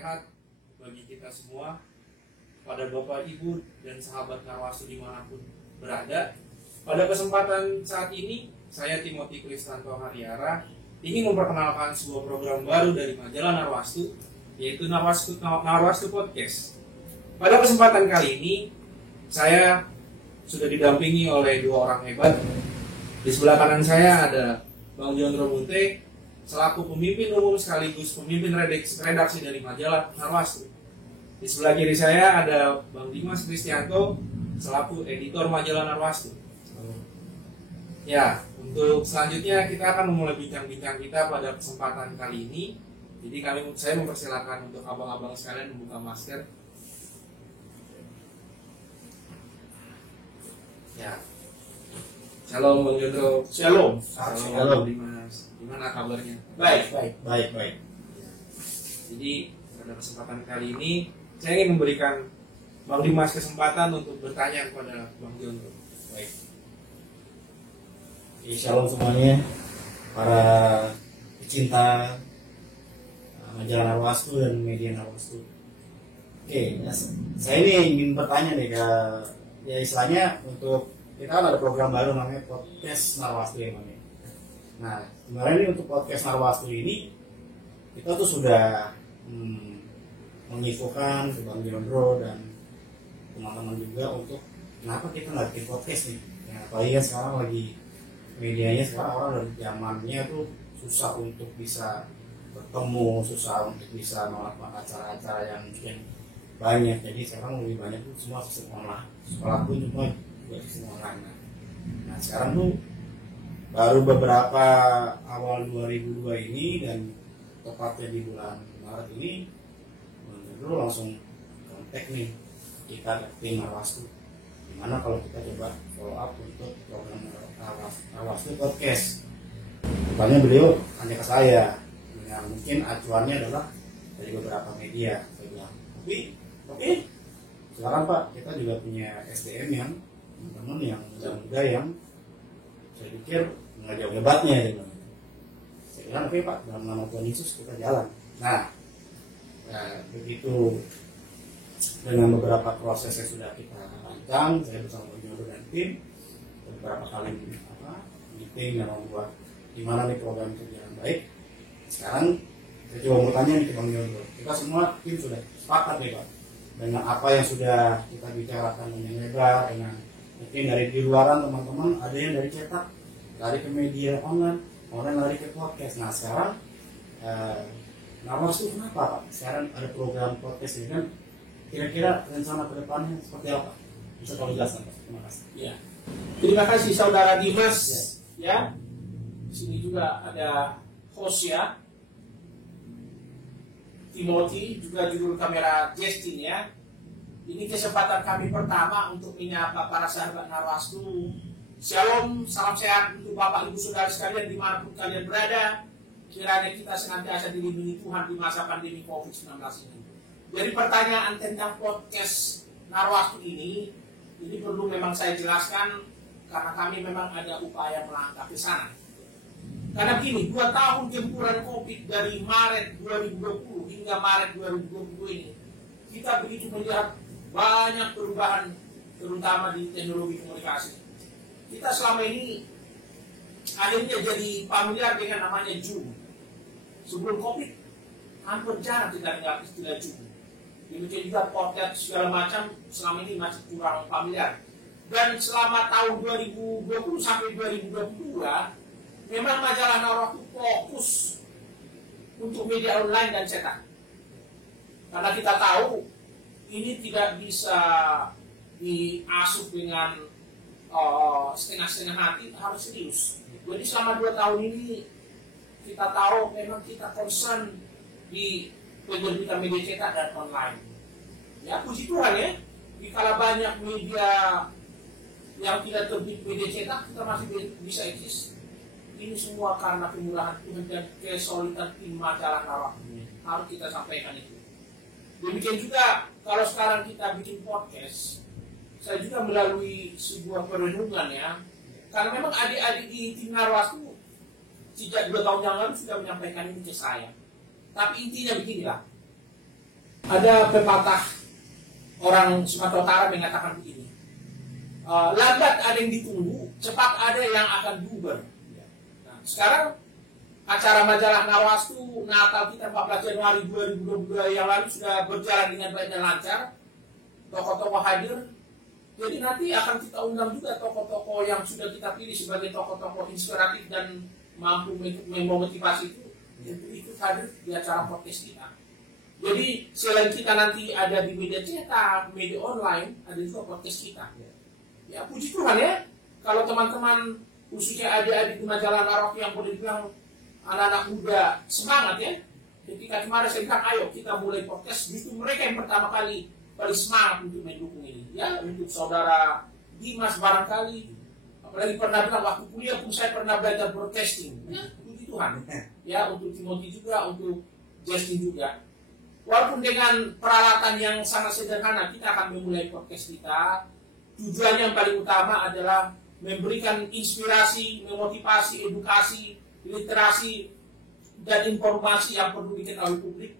sehat bagi kita semua, pada Bapak, Ibu, dan sahabat Narwastu dimanapun berada. Pada kesempatan saat ini, saya Timothy Kristanto Haryara ingin memperkenalkan sebuah program baru dari majalah Narwastu, yaitu Narwastu Podcast. Pada kesempatan kali ini, saya sudah didampingi oleh dua orang hebat. Di sebelah kanan saya ada Bang Jondro Munte, selaku pemimpin umum sekaligus pemimpin redaksi dari majalah Narwastu. Di sebelah kiri saya ada Bang Dimas Kristianto, selaku editor majalah Narwastu. Ya, untuk selanjutnya kita akan memulai bincang-bincang kita pada kesempatan kali ini. Jadi saya mempersilakan untuk abang-abang sekalian membuka masker. Ya, Shalom Bang Jondro. Shalom. Shalom Dimas. Gimana kabarnya? Baik. Jadi pada kesempatan kali ini saya ingin memberikan Bang Dimas kesempatan untuk bertanya kepada Bang Jondro. Baik. Shalom semuanya, para pecinta majalah Narwastu dan media Narwastu. Oke, saya ini ingin bertanya nih ya istilahnya untuk kita kan ada program baru namanya Podcast Narwastu ya Bang. Nah, kemarin ini untuk Podcast Narwastu ini kita tuh sudah menginfokan ke Bang Jondro dan teman-teman juga untuk kenapa kita nggak bikin podcast nih. Ya, apalagi kan sekarang lagi medianya sekarang orang dari zamannya tuh susah untuk bisa bertemu, susah untuk bisa melakukan acara-acara yang mungkin banyak. Jadi sekarang lebih banyak tuh semua sistem online. Sekolah pun cuma buat sistem online. Nah sekarang tuh baru beberapa awal 2002 ini dan tepatnya di bulan Maret ini dulu langsung kontak nih kita tim Narwastu. Gimana kalau kita coba follow up untuk program Narwastu Podcast? Rupanya beliau tanya ke saya, nah, mungkin acuannya adalah dari beberapa media. Saya bilang, tapi oke, sekarang Pak kita juga punya SDM yang teman-teman yang muda-muda yang saya pikir nggak jauh hebatnya gitu. Saya bilang oke Pak, dalam nama Tuhan Yesus kita jalan. Nah begitu dengan beberapa proses yang sudah kita rancang, saya bersama Bang Jondro dan tim beberapa kali meeting dan membuat gimana nih program itu jalan baik. Sekarang saya coba mau tanya nih ke Bang Jondro, kita semua tim sudah sepakat nih Pak dengan apa yang sudah kita bicarakan dengan lebar, dengan mungkin dari di luaran teman-teman ada yang dari cetak, dari ke media online lari ke podcast. Nah sekarang Narwastu kenapa Pak? Sekarang ada program podcast ini kan, kira-kira rencana ke depannya seperti apa? Bisa kalau jelaskan Pak? Terima kasih. Ya. Terima kasih Saudara Dimas. Ya. Di sini juga ada host ya, Timothy, juga judul kamera Justin ya. Ini kesempatan kami pertama untuk menyapa para sahabat Narwastu. Shalom, salam sehat untuk Bapak Ibu Saudara sekalian dimanapun kalian berada. Kiranya kita senantiasa dilindungi Tuhan di masa pandemi COVID-19 ini. Jadi pertanyaan tentang podcast Narwastu ini perlu memang saya jelaskan karena kami memang ada upaya melangkah ke sana. Karena begini, 2 tahun gempuran COVID dari Maret 2020 hingga Maret 2020 ini, kita begitu melihat banyak perubahan terutama di teknologi komunikasi. Kita selama ini akhirnya jadi familiar dengan namanya Zoom. Sebelum COVID, hampir jarang kita dengar istilah Zoom. Demikian juga podcast segala macam selama ini masih kurang familiar. Dan selama tahun 2020 sampai 2022, memang majalah Narwastu fokus untuk media online dan cetak. Karena kita tahu ini tidak bisa diasuh dengan setengah-setengah hati, harus serius. Jadi selama 2 tahun ini kita tahu memang kita concern di penerbitan media cetak dan online. Ya puji Tuhan ya, dikala banyak media yang tidak terbit media cetak, kita masih bisa eksis. Ini semua karena kemurahan Tuhan dan kesolidan tim majalah Narwastu. Harus kita sampaikan itu. Demikian juga kalau sekarang kita bikin podcast, saya juga melalui sebuah perenungan ya. Karena memang adik-adik di tim Narwastu sejak 2 tahun yang lalu sudah menyampaikan ini ke saya. Tapi intinya beginilah, Ada pepatah orang Sumatera Utara mengatakan begini, lambat ada yang ditunggu, cepat ada yang akan bubar. Nah, sekarang acara majalah Narwastu Natal kita 14 Januari 2022 yang lalu sudah berjalan dengan baik dan lancar. Tokoh-tokoh hadir. Jadi nanti akan kita undang juga tokoh-tokoh yang sudah kita pilih sebagai tokoh-tokoh inspiratif dan mampu memotivasi itu untuk ikut hadir di acara podcast kita. Jadi selain kita nanti ada di media cetak, media online, ada juga podcast kita. Ya puji Tuhan ya, kalau teman-teman khususnya adik-adik di majalah Narok yang boleh dibilang anak-anak muda semangat ya. Ketika kemarin saya bilang ayo kita mulai podcast, justru mereka yang pertama kali paling semangat untuk mendukung ini. Ya untuk saudara Dimas barangkali, apalagi pernah bilang waktu kuliah pun saya pernah belajar broadcasting. Ya puji Tuhan. Ya untuk Timothy juga, untuk Justin juga. Walaupun dengan peralatan yang sangat sederhana, kita akan memulai podcast kita. Tujuannya yang paling utama adalah memberikan inspirasi, memotivasi, edukasi, literasi, dan informasi yang perlu diketahui publik.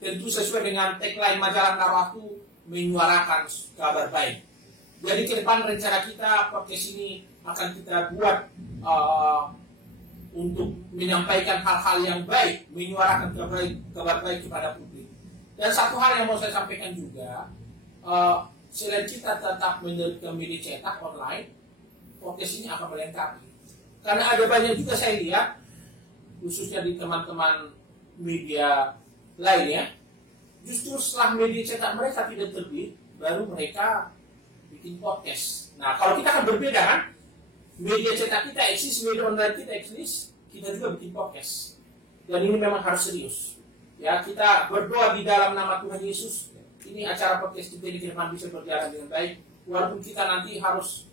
Tentu sesuai dengan tagline majalah Narwastu, menyuarakan kabar baik. Jadi ke depan rencana kita, podcast ini akan kita buat untuk menyampaikan hal-hal yang baik, menyuarakan kabar baik kepada publik. Dan satu hal yang mau saya sampaikan juga, selain kita tetap menerima media cetak online, podcast ini akan melengkapi. Karena ada banyak juga saya lihat, khususnya di teman-teman media lainnya, justru setelah media cetak mereka tidak terbit, baru mereka bikin podcast. Nah, kalau kita kan berbeda kan, media cetak kita eksis, media online kita eksis, kita juga bikin podcast. Dan ini memang harus serius. Ya, kita berdoa di dalam nama Tuhan Yesus. Ini acara podcast kita di depan bisa berjalan dengan baik. Walaupun kita nanti harus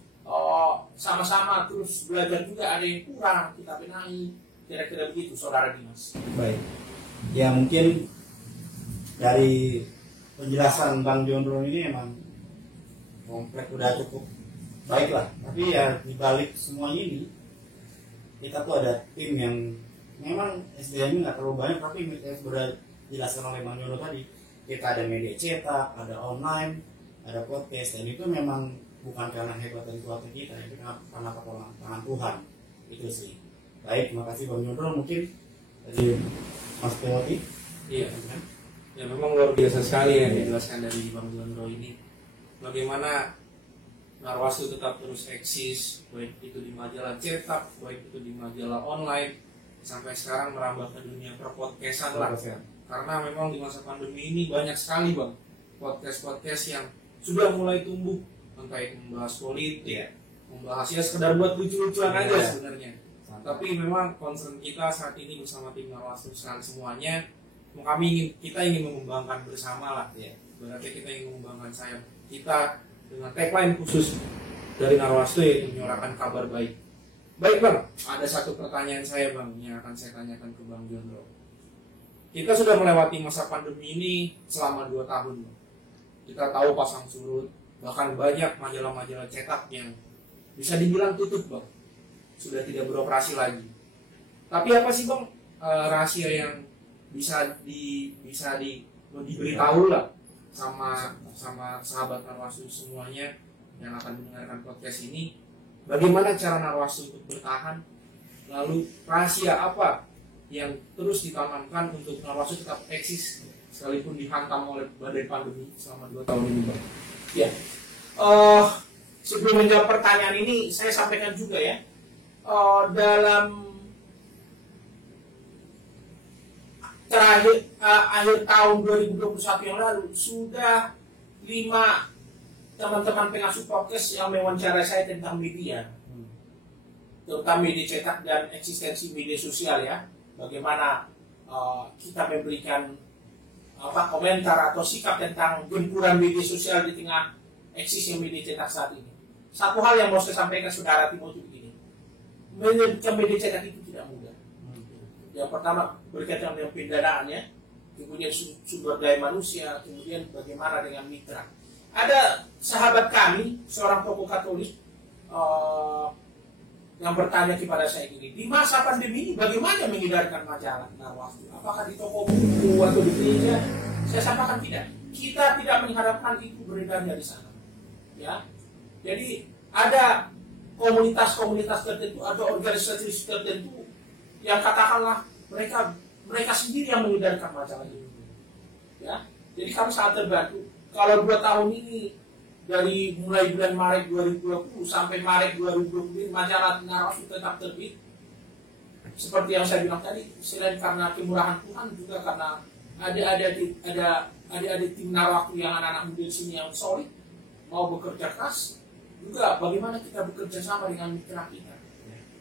sama-sama terus belajar juga, ada yang kurang kita benahi. Kira-kira begitu, Saudara Dimas. Baik. Ya mungkin dari penjelasan Bang Jondro ini emang komplek udah cukup baik lah. Tapi ya dibalik semuanya ini kita tuh ada tim yang memang SDM-nya nggak terlalu banyak, tapi sudah dijelaskan oleh Bang Jondro tadi, kita ada media cetak, ada online, ada podcast, dan itu memang bukan karena hebat dan kuat kita, itu karena pertolongan Tuhan. Itu sih. Baik, terima kasih Bang Jondro. Mungkin dari Mas Timothy. Iya, ya memang luar biasa sekali yang dijelaskan dari Bang Jondro ini. Bagaimana Narwastu tetap terus eksis, baik itu di majalah cetak, baik itu di majalah online, sampai sekarang merambah ke dunia perpodcastan lah. Karena memang di masa pandemi ini banyak sekali Bang podcast-podcast yang sudah mulai tumbuh, entah itu membahas politik, membahas ya sekedar buat lucu-lucuan aja sebenarnya. Tapi memang concern kita saat ini bersama tim Narwastu semuanya, kita ingin mengembangkan bersama lah. Berarti kita ingin mengembangkan sayap kita dengan tagline khusus dari Narwastu, yaitu menyuarakan kabar baik. Baik Bang, ada satu pertanyaan saya Bang yang akan saya tanyakan ke Bang Jondro. Kita sudah melewati masa pandemi ini selama 2 tahun Bang. Kita tahu pasang surut, bahkan banyak majalah-majalah cetak yang bisa dibilang tutup Bang, sudah tidak beroperasi lagi. Tapi apa sih Bang rahasia yang bisa diberitahu lah sama sahabat Narwastu semuanya yang akan mendengarkan podcast ini, bagaimana cara Narwastu untuk bertahan, lalu rahasia apa yang terus ditanamkan untuk Narwastu tetap eksis sekalipun dihantam oleh badai pandemi selama 2 tahun ini Bang? Ya, sebelum menjawab pertanyaan ini saya sampaikan juga ya, dalam akhir tahun 2021 yang lalu sudah 5 teman-teman pengasuh podcast yang mewawancarai saya tentang media, terutama media cetak dan eksistensi media sosial ya. Bagaimana kita memberikan komentar atau sikap tentang gempuran media sosial di tengah eksisnya media cetak saat ini. Satu hal yang mau saya sampaikan Saudara Timothy begini, menerbitkan media cetak itu tidak mudah. Yang pertama berkaitan dengan pendanaannya, kemudian sumber daya manusia, kemudian bagaimana dengan mitra. Ada sahabat kami, seorang tokoh Katolik, yang bertanya kepada saya gini, di masa pandemi ini bagaimana mengedarkan majalah Narwastu? Apakah di toko buku atau di gereja? Saya sampaikan tidak. kita tidak mengharapkan itu beredarnya di sana. Ya, jadi ada komunitas-komunitas tertentu, ada organisasi tertentu yang katakanlah mereka sendiri yang mengedarkan masalah ini. Ya, jadi kami sangat terbantu. Kalau 2 tahun ini dari mulai bulan Maret 2020 sampai Maret 2020 majalah Narwastu tetap terbit. Seperti yang saya bilang tadi, selain karena kemurahan Tuhan juga karena ada tim Narwastu yang anak-anak muda di sini yang solid, mau bekerja keras, juga bagaimana kita bekerja sama dengan mitra kita.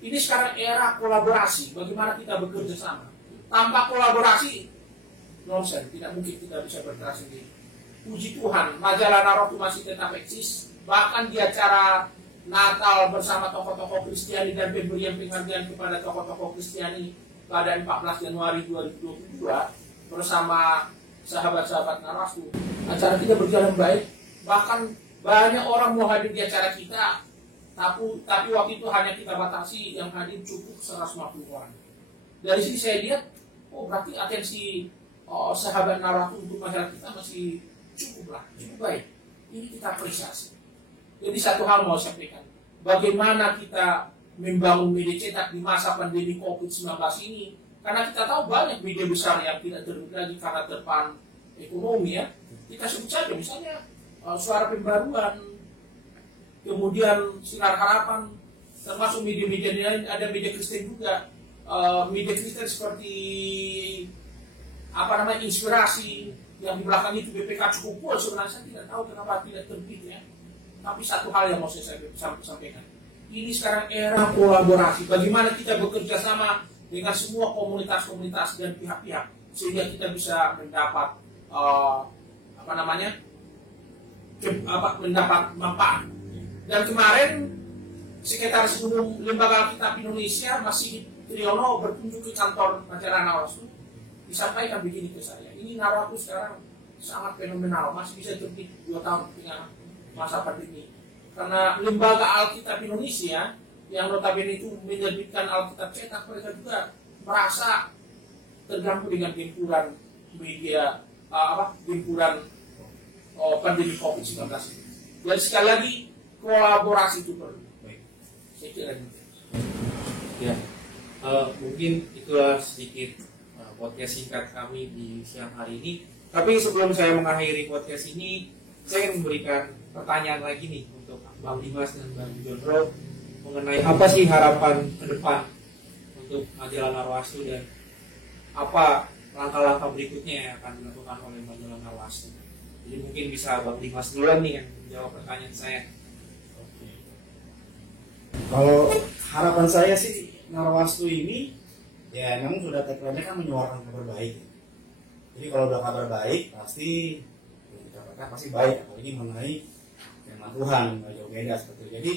Ini sekarang era kolaborasi, bagaimana kita bekerja sama. Tanpa kolaborasi, nonsen, tidak mungkin kita bisa bergerak sendiri. Puji Tuhan, majalah Narwastu masih tetap eksis, bahkan di acara Natal bersama tokoh-tokoh Kristiani dan pemberian penghargaan kepada tokoh-tokoh Kristiani pada 14 Januari 2022 bersama sahabat-sahabat Narwastu. Acara kita berjalan baik, bahkan banyak orang mau hadir di acara kita, tapi waktu itu hanya kita batasi yang hadir cukup 150 orang. Dari sini saya lihat, berarti atensi sahabat Narwastu untuk masyarakat kita masih cukup baik. Ini kita apresiasi. Jadi satu hal mau saya sampaikan, bagaimana kita membangun media cetak di masa pandemi COVID-19 ini, karena kita tahu banyak media besar yang tidak terbit lagi karena terpaan ekonomi ya. Kita sebut saja misalnya Suara Pembaruan, kemudian Sinar Harapan, termasuk media-media lain, ada media Kristen juga, media Kristen seperti Inspirasi, yang di belakang itu BPK cukup kuat. Sebenarnya saya tidak tahu kenapa tidak terbit ya. Tapi satu hal yang mau saya sampaikan, ini sekarang era kolaborasi. Bagaimana kita bekerja sama dengan semua komunitas-komunitas dan pihak-pihak sehingga kita bisa mendapat mendapat manfaat. Dan kemarin Sekretaris Umum Lembaga Alkitab Indonesia masih Triyono berkunjung ke kantor majalah Narwastu, disampaikan begini ke saya, ini Narwastu sekarang sangat fenomenal, masih bisa terbit 2 tahun dengan masa pandemi. Karena Lembaga Alkitab Indonesia yang notabene itu menerbitkan Alkitab cetak, mereka juga merasa terganggu dengan gempuran media gempuran pandemi COVID-19 ini. Dan sekali lagi kolaborasi itu perlu. Saya kira ya, mungkin itulah sedikit podcast singkat kami di siang hari ini. Tapi sebelum saya mengakhiri podcast ini, saya ingin memberikan pertanyaan lagi nih untuk Bang Dimas dan Bang Jondro mengenai apa sih harapan ke depan untuk majalah Narwastu dan apa langkah-langkah berikutnya yang akan dilakukan oleh majalah Narwastu. Jadi mungkin bisa Bang Dimas duluan nih yang menjawab pertanyaan saya. Kalau harapan saya sih Narwastu ini ya memang sudah tagline-nya kan menyuarakan kabar baik. Jadi kalau udah kabar baik pasti dikatakan pasti baik, apalagi mengenai firman Tuhan, nggak jauh beda seperti itu. Jadi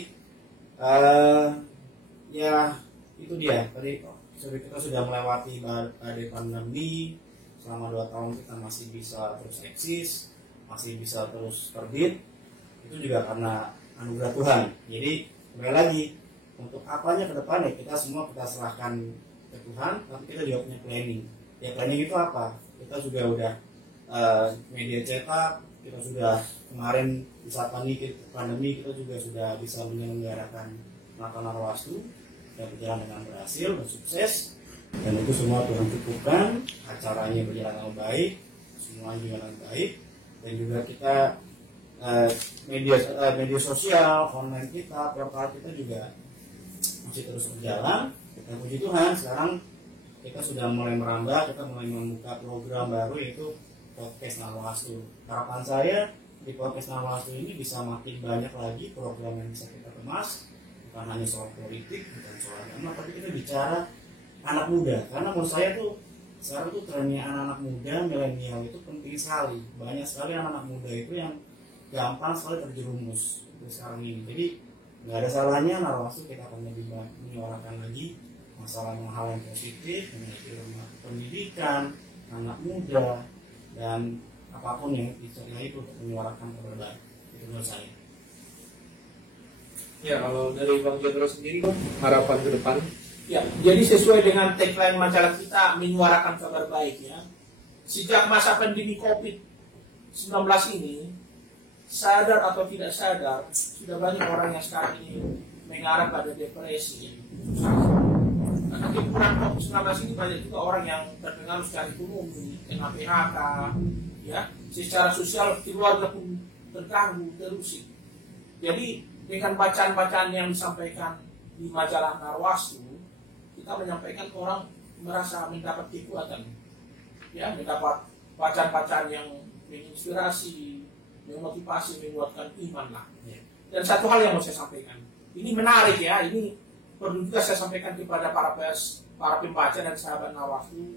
ya itu dia tadi kita sudah melewati badai pandemi selama 2 tahun, kita masih bisa terus eksis, masih bisa terus terbit, itu juga karena anugerah Tuhan. Jadi kembali lagi untuk apanya ke depan ya kita semua kita serahkan ke Tuhan, tapi kita juga punya planning. Ya planning itu apa? Kita juga udah media cetak, kita sudah kemarin di saat pandemi kita juga sudah bisa menyelenggarakan Natal Narwastu dan berjalan dengan berhasil dan sukses, dan itu semua Tuhan cukupkan, acaranya berjalan dengan baik, semuanya berjalan baik, dan juga kita media sosial online kita, portal kita juga masih terus berjalan. Kita puji Tuhan sekarang kita sudah mulai merambah, kita mulai membuka program baru yaitu podcast Narwastu. Harapan saya di podcast Narwastu ini bisa makin banyak lagi program yang bisa kita kemas, bukan hanya soal politik, bukan soal agama, tapi kita bicara anak muda. Karena menurut saya tuh sekarang tuh trennya anak-anak muda, milenial itu penting sekali. Banyak sekali anak-anak muda itu yang gampang sekali terjerumus itu sekarang ini. Jadi nggak ada salahnya Narwastu kita akan lebih menyuarakan lagi masalah hal yang positif, mengenai pendidikan, anak muda, dan apapun yang dicari itu untuk menyuarakan kabar baik. Itu menurut saya. Ya, kalau dari Bang Jondro sendiri, harapan ke depan? Ya, jadi sesuai dengan tagline majalah kita, menyuarakan kabar baik ya. Sejak masa pandemi COVID ini, sadar atau tidak sadar, sudah banyak orang yang sekarang ini mengarah pada depresi. Karena kehidupan COVID-19 ini banyak juga orang yang terpengaruh secara ekonomi, kena PHK, ya, secara sosial keluarga pun terganggu, terusik. Jadi dengan bacaan-bacaan yang disampaikan di majalah Narwastu, kita menyampaikan orang merasa mendapat kekuatan, ya, mendapat bacaan-bacaan yang menginspirasi, memotivasi, menguatkan iman lah. Dan satu hal yang mau saya sampaikan, ini menarik ya, ini perlu juga saya sampaikan kepada para pembaca dan sahabat Narwastu.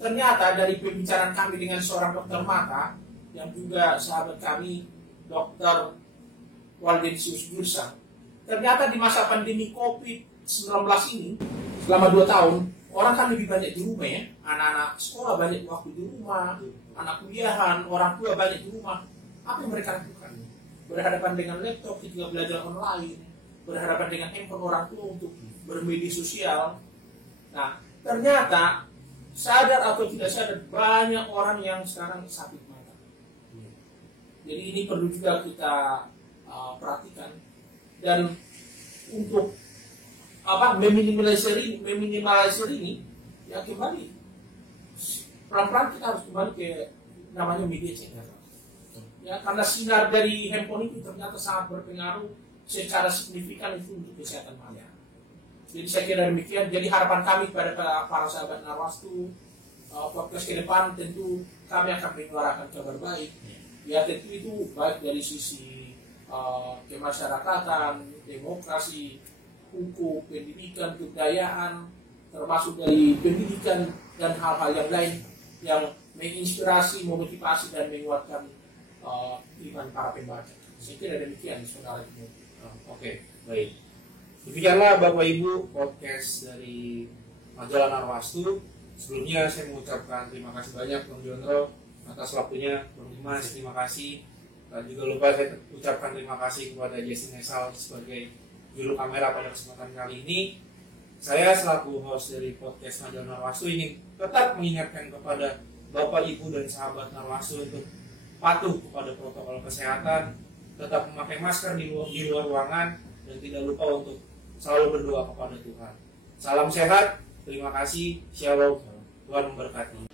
Ternyata dari pembicaraan kami dengan seorang dokter mata yang juga sahabat kami, Dr. Waldensius Bursa, ternyata di masa pandemi COVID-19 ini, selama 2 tahun, orang kan lebih banyak di rumah ya. Anak-anak sekolah banyak waktu di rumah, anak kuliahan, orang tua banyak di rumah. Apa yang mereka lakukan? Berhadapan dengan laptop ketika belajar online, berhadapan dengan handphone orang tua untuk bermedia sosial. Nah, ternyata sadar atau tidak sadar banyak orang yang sekarang sakit mata. Jadi ini perlu juga kita perhatikan, dan untuk meminimalisir ini ya kembali pelan-pelan kita harus kembali ke namanya media cetak. Ya, karena sinar dari handphone itu ternyata sangat berpengaruh secara signifikan itu untuk kesehatan mata. Jadi saya kira demikian. Jadi harapan kami pada para sahabat Narwastu, podcast ke depan tentu kami akan menyuarakan kabar baik. Ya tentu itu baik dari sisi kemasyarakatan, demokrasi, hukum, pendidikan, kebudayaan, termasuk dari pendidikan dan hal-hal yang lain yang menginspirasi, memotivasi dan menguatkan iman para pembaca. Saya kira demikian, saudara. Oke, baik. Demikianlah Bapak Ibu podcast dari majalah Narwastu. Sebelumnya saya mengucapkan terima kasih banyak Bang Jondro atas waktunya. Bang Dimas, terima kasih. Dan juga lupa saya ucapkan terima kasih kepada Jason Nesal sebagai juru kamera pada kesempatan kali ini. Saya selaku host dari podcast majalah Narwastu ingin tetap mengingatkan kepada Bapak Ibu dan sahabat Narwastu untuk patuh kepada protokol kesehatan, tetap memakai masker di luar ruangan, dan tidak lupa untuk selalu berdoa kepada Tuhan. Salam sehat, terima kasih, shalom, Tuhan memberkati.